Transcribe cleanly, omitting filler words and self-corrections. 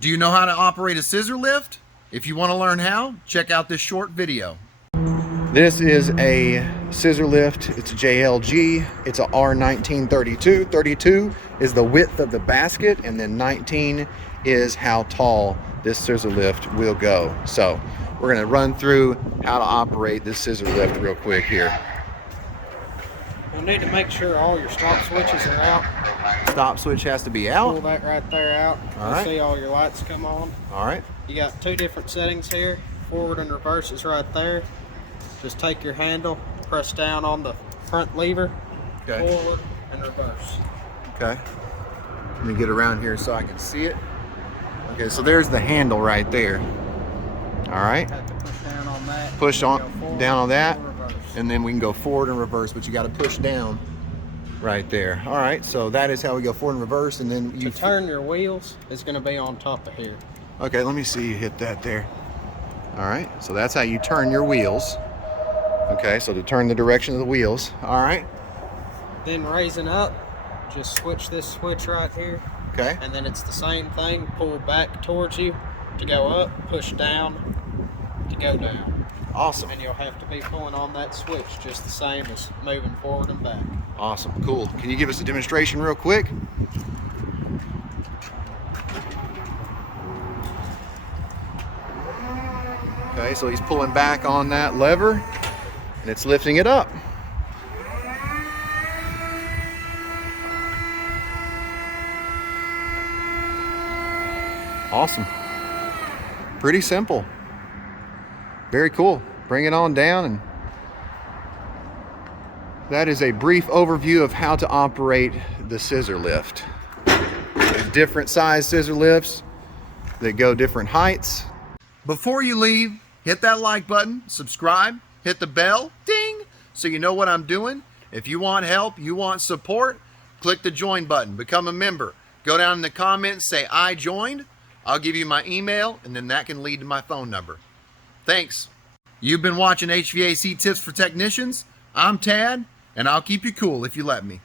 Do you know how to operate a scissor lift? If you want to learn how, check out this short video. This is a scissor lift. It's a JLG. It's a R1932. 32 is the width of the basket, and then 19 is how tall this scissor lift will go. So we're going to run through how to operate this scissor lift real quick here. You'll need to make sure all your stop switches are out. Stop switch has to be out. Pull that right there out. All You'll right. see all your lights come on. All right. You got two different settings here. Forward and reverse is right there. Just take your handle, press down on the front lever, Okay. forward and reverse. Okay. Let me get around here so I can see it. Okay, so there's the handle right there. All right. Have to push down on that. Push Go on forward, down on that, reverse. and then we can go forward and reverse, but you got to push down right there. All right, so that is how we go forward and reverse, and then you To turn your wheels is going to be on top of here. Okay, let me see you hit that there. All right, so that's how you turn your wheels. Okay, so to turn the direction of the wheels. All right. Then raising up, just switch this switch right here. Okay. And then it's the same thing. Pull back towards you to go up, push down to go down. Awesome. And you'll have to be pulling on that switch just the same as moving forward and back. Awesome. Cool. Can you give us a demonstration real quick? Okay, so he's pulling back on that lever and it's lifting it up. Awesome. Pretty simple. Very cool. Bring it on down, and that is a brief overview of how to operate the scissor lift. There's different size scissor lifts that go different heights. Before you leave, hit that like button, subscribe, hit the bell, ding, so you know what I'm doing. If you want help, you want support, click the join button, become a member. Go down in the comments, say I joined. I'll give you my email, and then that can lead to my phone number. Thanks. You've been watching HVAC Tips for Technicians. I'm Tad, and I'll keep you cool if you let me.